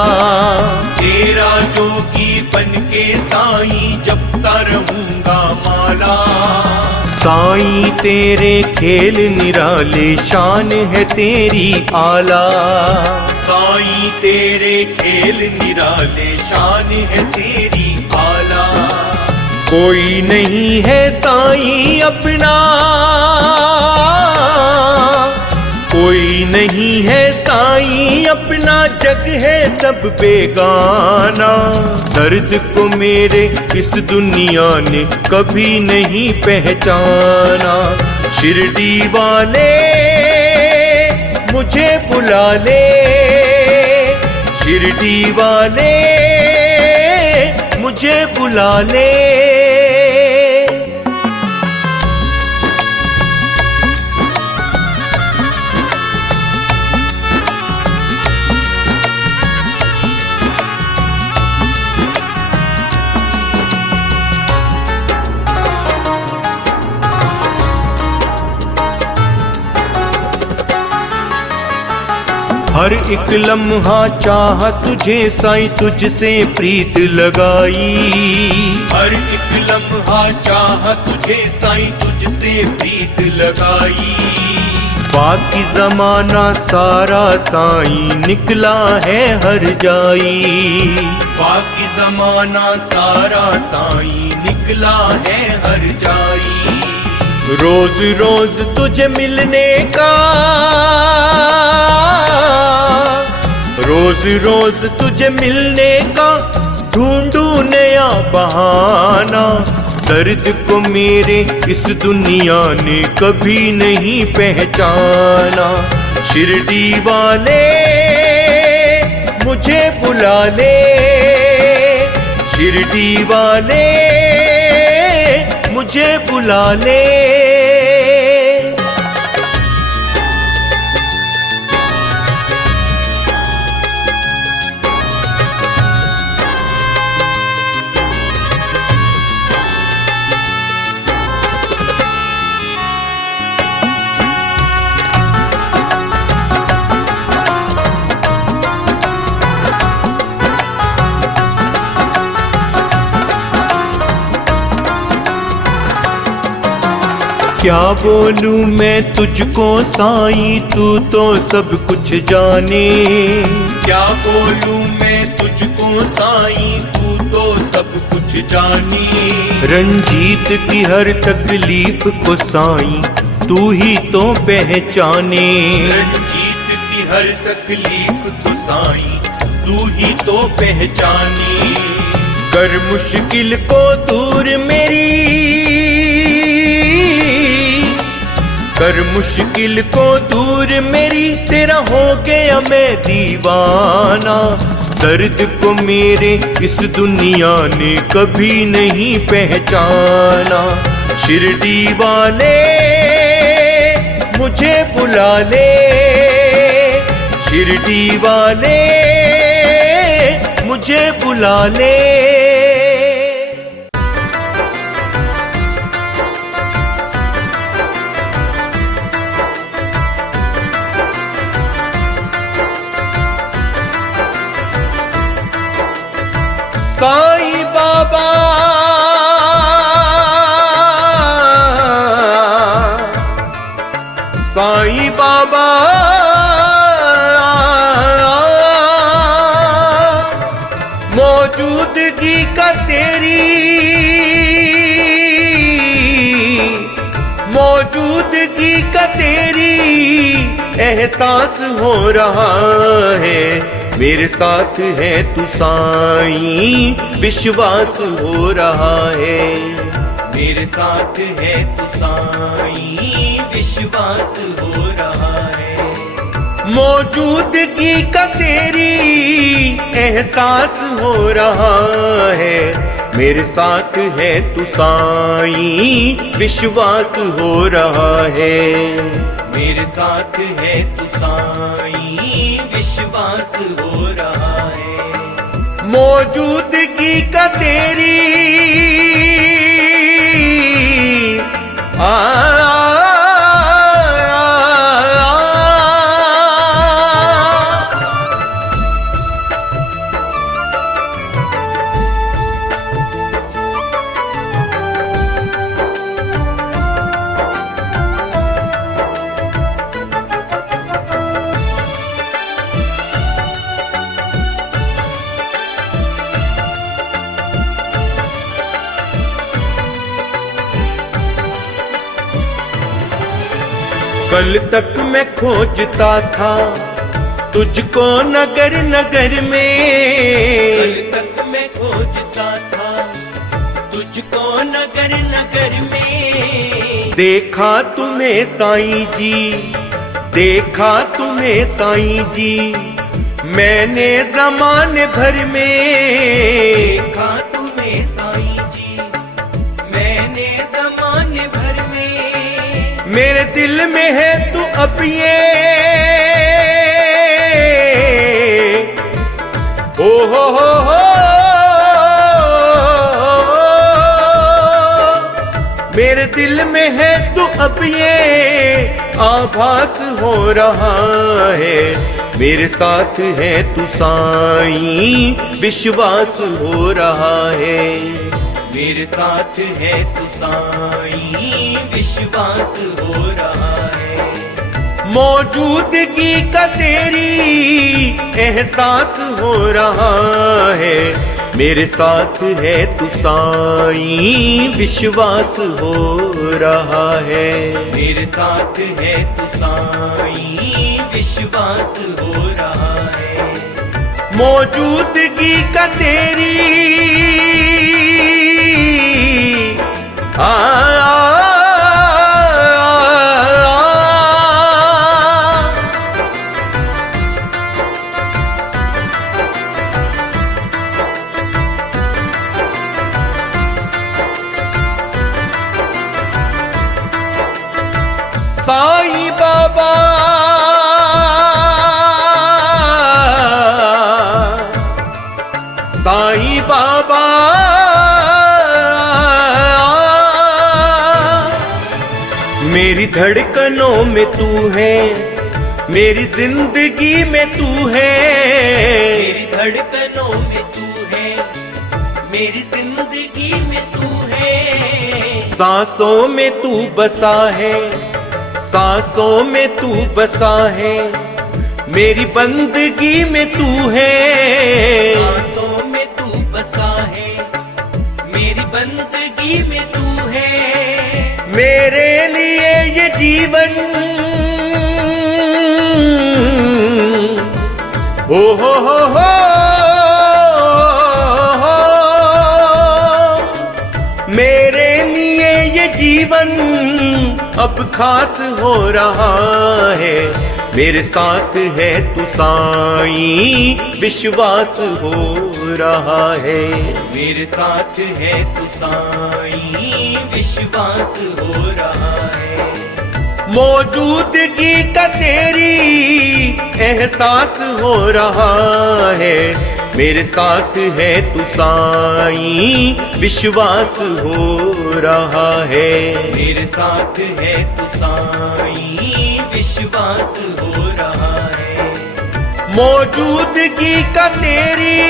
तेरा जोगी बन के साईं जपता रहूंगा माला। साईं तेरे खेल निराले, शान है तेरी आला, साईं तेरे खेल निराले, शान है तेरी आला। कोई नहीं है साईं अपना, कोई नहीं है साईं अपना, जग है सब बेगाना। दर्द को मेरे इस दुनिया ने कभी नहीं पहचाना। शिरडी वाले मुझे बुला ले, शिरडी वाले मुझे बुला ले। हर एक लम्हा चाह तुझे साईं, तुझसे प्रीत लगाई। हर एक लम्हा चाह तुझे साईं, तुझसे प्रीत लगाई। बाकी जमाना सारा साईं निकला है हर जाई। बाकी जमाना सारा साईं निकला है हर जाई। रोज रोज तुझे मिलने का, रोज रोज तुझे मिलने का ढूंढू नया बहाना। दर्द को मेरे इस दुनिया ने कभी नहीं पहचाना। शिरडी वाले मुझे बुला ले, शिरडी वाले मुझे बुला ले। क्या बोलूं मैं तुझको साईं, तू तो सब कुछ जाने। क्या बोलूं मैं तुझको साईं, तू तो सब कुछ जाने। रंजीत की हर तकलीफ को साईं तू ही तो पहचाने। रंजीत की हर तकलीफ को साईं तू ही तो पहचाने। कर मुश्किल को दूर मेरी, कर मुश्किल को दूर मेरी, तेरा हो गया मैं दीवाना। दर्द को मेरे इस दुनिया ने कभी नहीं पहचाना। शिरडी वाले मुझे बुला ले, शिरडी वाले मुझे बुला ले। साईं बाबा साईं बाबा मौजूदगी का तेरी, मौजूदगी का तेरी एहसास हो रहा है। मेरे साथ है तू साईं, विश्वास हो रहा है। मेरे साथ है तू साईं, विश्वास हो रहा है। मौजूदगी का तेरी एहसास हो रहा है। मेरे साथ है तू साईं, विश्वास हो रहा है। मेरे साथ है तू साईं, विश्वास हो रहा है। मौजूदगी का तेरी कल तक मैं खोजता था तुझको नगर नगर में, कल तक मैं खोजता था तुझको नगर नगर में। देखा तुम्हें साईं जी, देखा तुम्हें साईं जी, मैंने ज़माने भर में। देखा तुम्हें साईं जी, मैंने ज़माने भर में। मेरे दिल में है तू अब ये, हो मेरे दिल में है तू अब ये आभास हो रहा है। मेरे साथ है तू साईं, विश्वास हो रहा है। मेरे साथ है तू साईं, विश्वास हो रहा है। मौजूदगी का तेरी एहसास हो रहा है। मेरे साथ है तू साईं, विश्वास हो रहा है। मेरे साथ है तू साईं, विश्वास हो रहा है। मौजूदगी का तेरी साईं बाबा, साईं बाबा, मेरी धड़कनों में तू है, मेरी जिंदगी में तू है। मेरी धड़कनों में तू है, मेरी जिंदगी में तू है। सांसों में तू बसा है, सांसों में तू बसा है। मेरी बंदगी में तू है, सांसों में तू बसा है। मेरी बंदगी में तू है। मेरे लिए ये जीवन हो मेरे लिए ये जीवन अब खास हो रहा है। मेरे साथ है तू साईं, विश्वास हो रहा है। मेरे साथ है तू साईं, विश्वास हो रहा है। मौजूदगी का तेरी एहसास हो रहा है। मेरे साथ है तू साईं, विश्वास हो रहा है। मेरे साथ है तू साईं, विश्वास हो रहा है। मौजूदगी का तेरी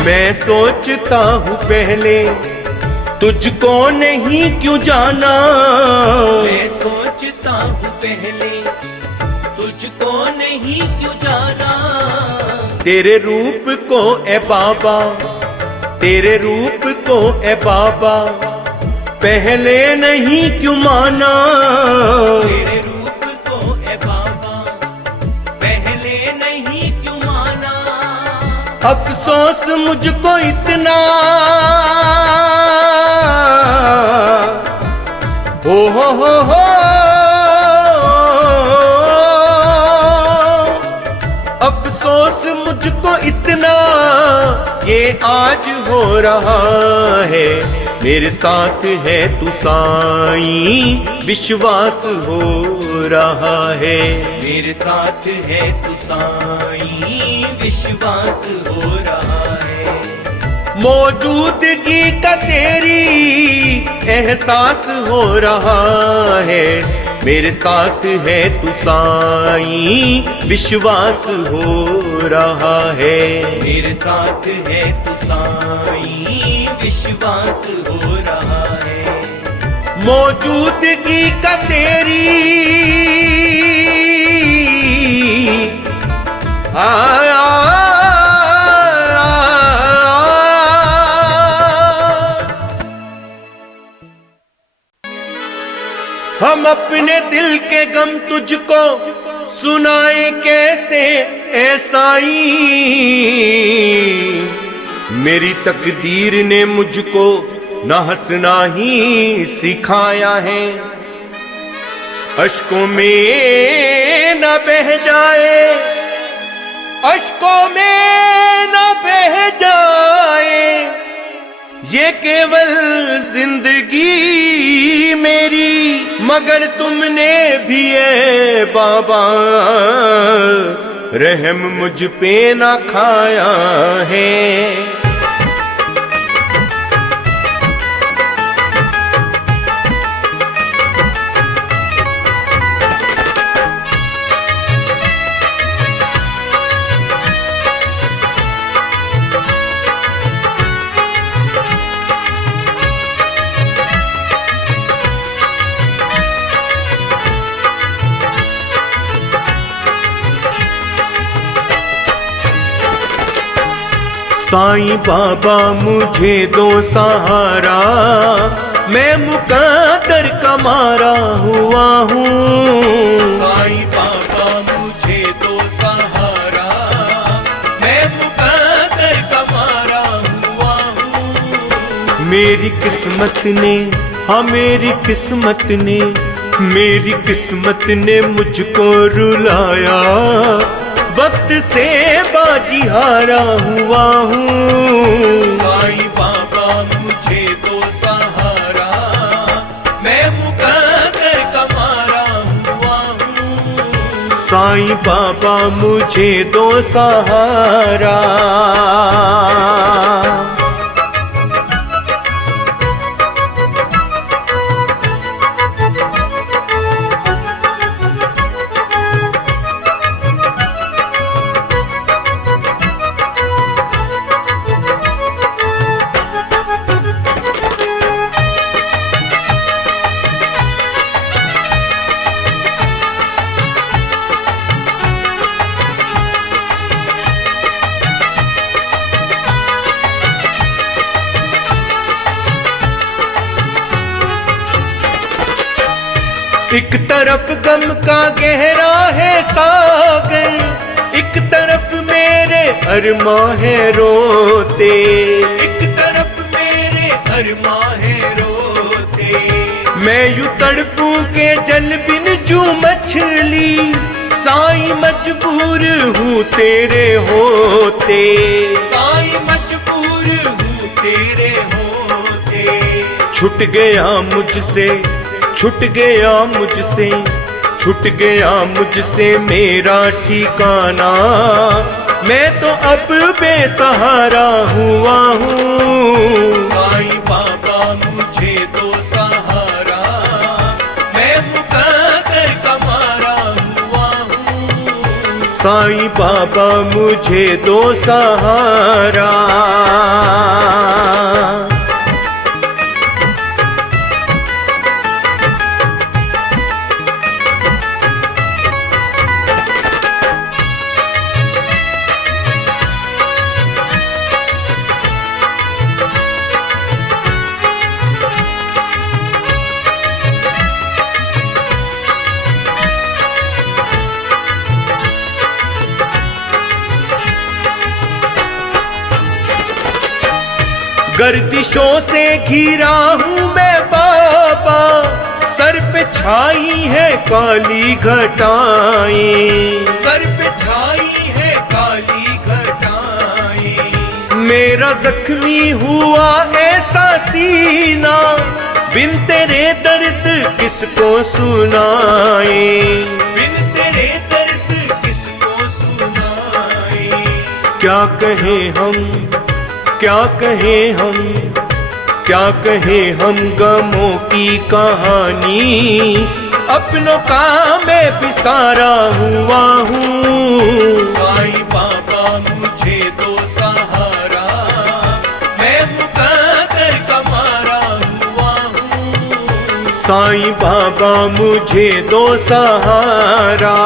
मैं सोचता हूँ पहले तुझको नहीं क्यों जाना। मैं सोचता हूँ पहले तुझको नहीं क्यों जाना। तेरे रूप को ए बाबा, तेरे रूप को ए बाबा पहले नहीं क्यों माना। तेरे रूप को ए बाबा पहले नहीं क्यों माना। अफसोस मुझको इतना हो अफसोस मुझको इतना ये आज हो रहा है। मेरे साथ है तू साईं, विश्वास हो रहा है। मेरे साथ है तू साईं, विश्वास हो रहा है। मौजूदगी का तेरी एहसास हो रहा है, मेरे साथ है तू साईं, विश्वास हो रहा है। मेरे साथ है तू साईं, विश्वास हो रहा है। मौजूदगी का तेरी हम अपने दिल के गम तुझको सुनाए कैसे ऐ साईं, मेरी तकदीर ने मुझको न हंसना ही सिखाया है। अश्कों में न बह जाए, अश्कों में न बह जाए, ये केवल जिंदगी मेरी, मगर तुमने भी है बाबा रहम मुझ पे ना खाया है। साईं बाबा मुझे दो सहारा, मैं मुकद्दर का मारा हुआ हूँ। साईं बाबा मुझे दो सहारा, मैं मुकद्दर का मारा हुआ हूँ। मेरी किस्मत ने, हाँ मेरी किस्मत ने, मेरी किस्मत ने मुझको रुलाया, वक्त से बाजी हारा हुआ हूँ। साईं बाबा मुझे दो सहारा, मैं मुकद्दर का मारा हुआ हूँ। साईं बाबा मुझे दो सहारा। एक तरफ गम का गहरा है सागर, एक तरफ मेरे अरमां है रोते, एक तरफ मेरे अरमां है रोते। मैं यूं तड़पूं के जल बिन जू मछली, साईं मजबूर हूँ तेरे होते, साईं मजबूर हूँ तेरे होते। छूट गया मुझसे, छूट गया मुझसे, छूट गया मुझसे मेरा ठिकाना, मैं तो अब बेसहारा हुआ हूँ। साईं बाबा मुझे दो सहारा, मैं मुकद्दर का मारा हुआ हूँ। साईं बाबा मुझे दो सहारा। गर्दिशों से घिरा हूँ मैं बाबा, सर पे छाई है काली घटाएं, सर पे छाई है काली घटाएं। मेरा जख्मी हुआ ऐसा सीना, बिन तेरे दर्द किसको सुनाए, बिन तेरे दर्द किसको सुनाए। क्या कहें हम, क्या कहें हम गमों की कहानी, अपनों का मैं बिसारा हुआ हूँ। साईं बाबा मुझे दो सहारा, मैं मुकद्दर का मारा हुआ हूँ। साईं बाबा मुझे दो सहारा।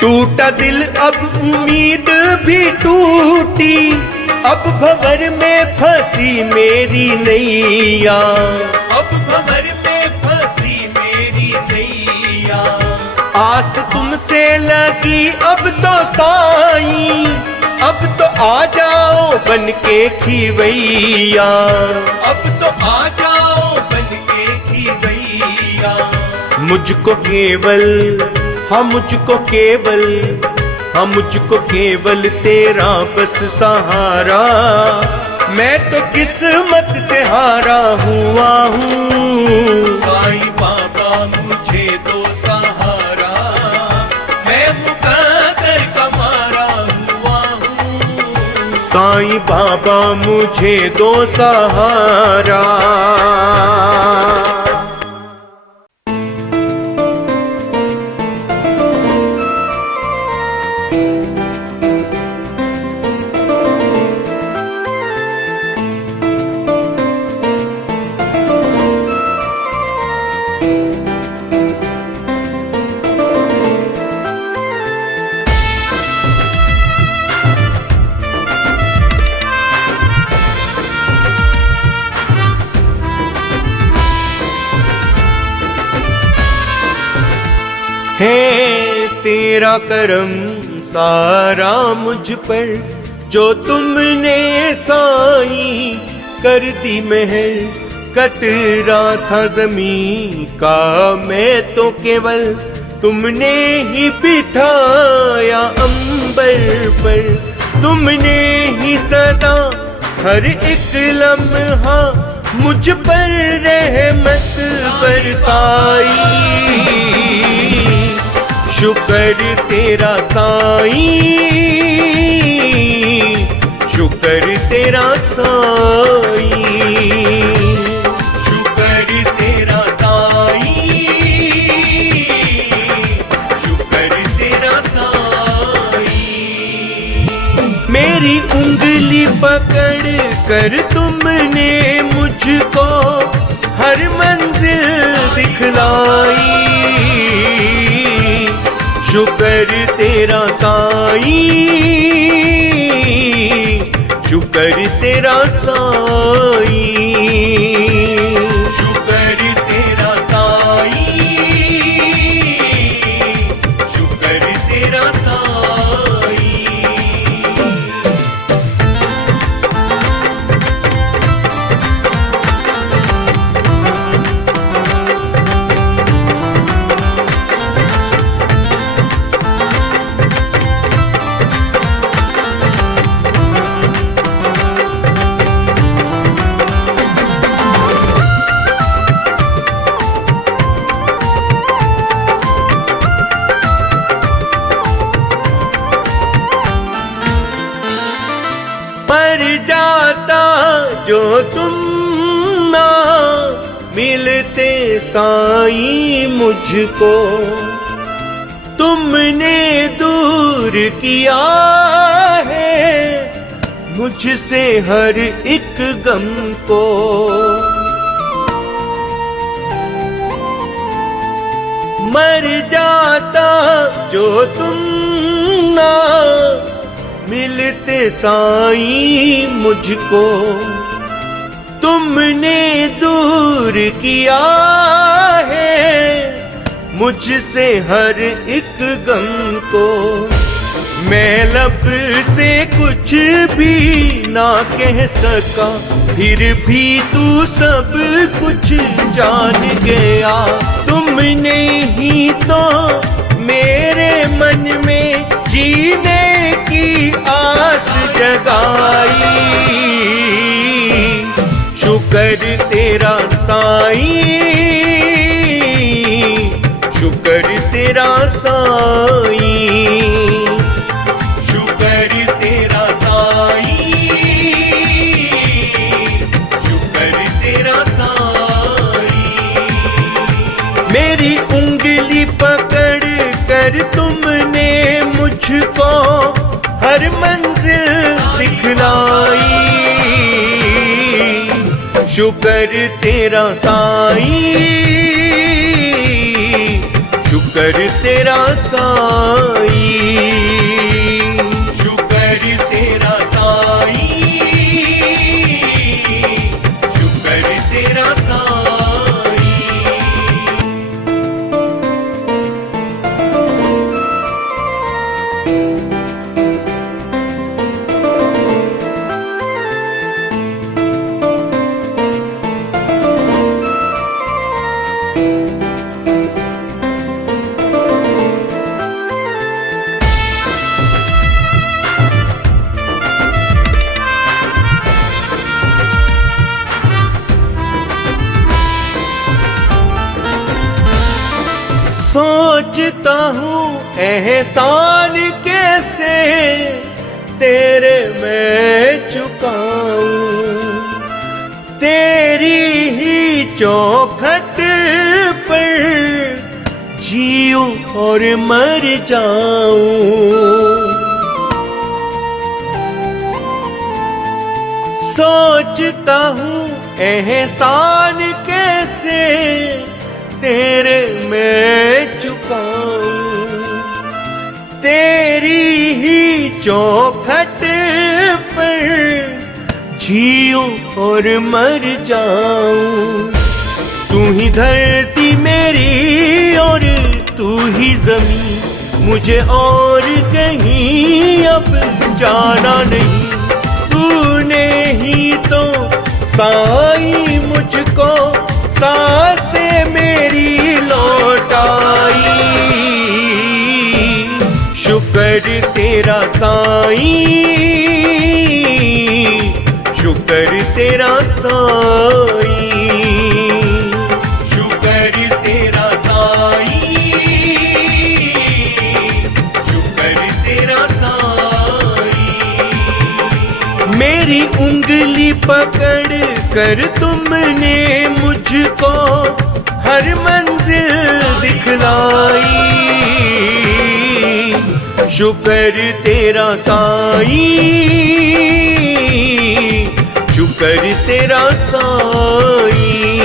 टूटा दिल अब उम्मीद भी टूटी, अब भंवर में फंसी मेरी नैया, अब भंवर में फंसी मेरी नैया। आस तुमसे लगी अब तो साईं, अब तो आ जाओ बन के खिवैया, अब तो आ जाओ बन के खिवैया। मुझको केवल तेरा बस सहारा, मैं तो किस्मत से हारा हुआ हूँ। साईं बाबा मुझे दो सहारा, मैं मुकद्दर का मारा हुआ हूँ। साईं बाबा मुझे दो सहारा। है तेरा करम सारा मुझ पर, जो तुमने साईं कर दी मेहर। कतरा था ज़मीं का मैं तो केवल, तुमने ही बिठाया अंबर पर। तुमने ही सदा हर एक लम्हा मुझ पर रहमत बरसाई। शुक्र तेरा साईं, शुक्र तेरा साईं, शुक्र तेरा साईं, शुक्र तेरा साईं। मेरी उंगली पकड़ कर तुमने मुझको हर मंजिल दिखलाई। शुक्र तेरा साईं, शुक्र तेरा साईं, शुक्र तेरा साईं, शुक्र तेरा साईं। जो तुम ना मिलते साईं मुझको, तुमने दूर किया है मुझसे हर एक गम को। मर जाता जो तुम ना मिलते साईं मुझको, तुमने दूर किया है मुझसे हर एक गम को। मैं लब से कुछ भी ना कह सका, फिर भी तू सब कुछ जान गया। तुमने ही तो मेरे मन में जीने की आस जगाई। शुक्र तेरा साईं, शुक्र तेरा साईं, शुक्र तेरा साईं, शुक्र तेरा साईं। मेरी उंगली पकड़ कर तुमने मुझको हर मंजिल दिखलाई। शुक्र तेरा साईं, शुक्र तेरा साईं, शुक्र तेरा साईं, शुक्र तेरा साईं। सोचता हूँ एहसान कैसे तेरे मैं चुकाऊं। तेरी ही चौखट पर जीऊं और मर जाऊं। सोचता हूँ एहसान कैसे तेरे मैं चुकाऊं। तेरी ही चौखट पर जीऊं और मर जाऊं। तू ही धरती मेरी और तू ही ज़मीन, मुझे और कहीं अब जाना नहीं। तूने ही तो साईं मुझको सांसें मेरी लौटाई। शुक्र तेरा साईं, शुक्र तेरा साईं, शुक्र तेरा साईं, शुक्र तेरा साईं। मेरी उंगली पकड़ कर तुमने मुझको हर मंजिल दिखलाई। शुक्र तेरा साईं, शुक्र तेरा साईं।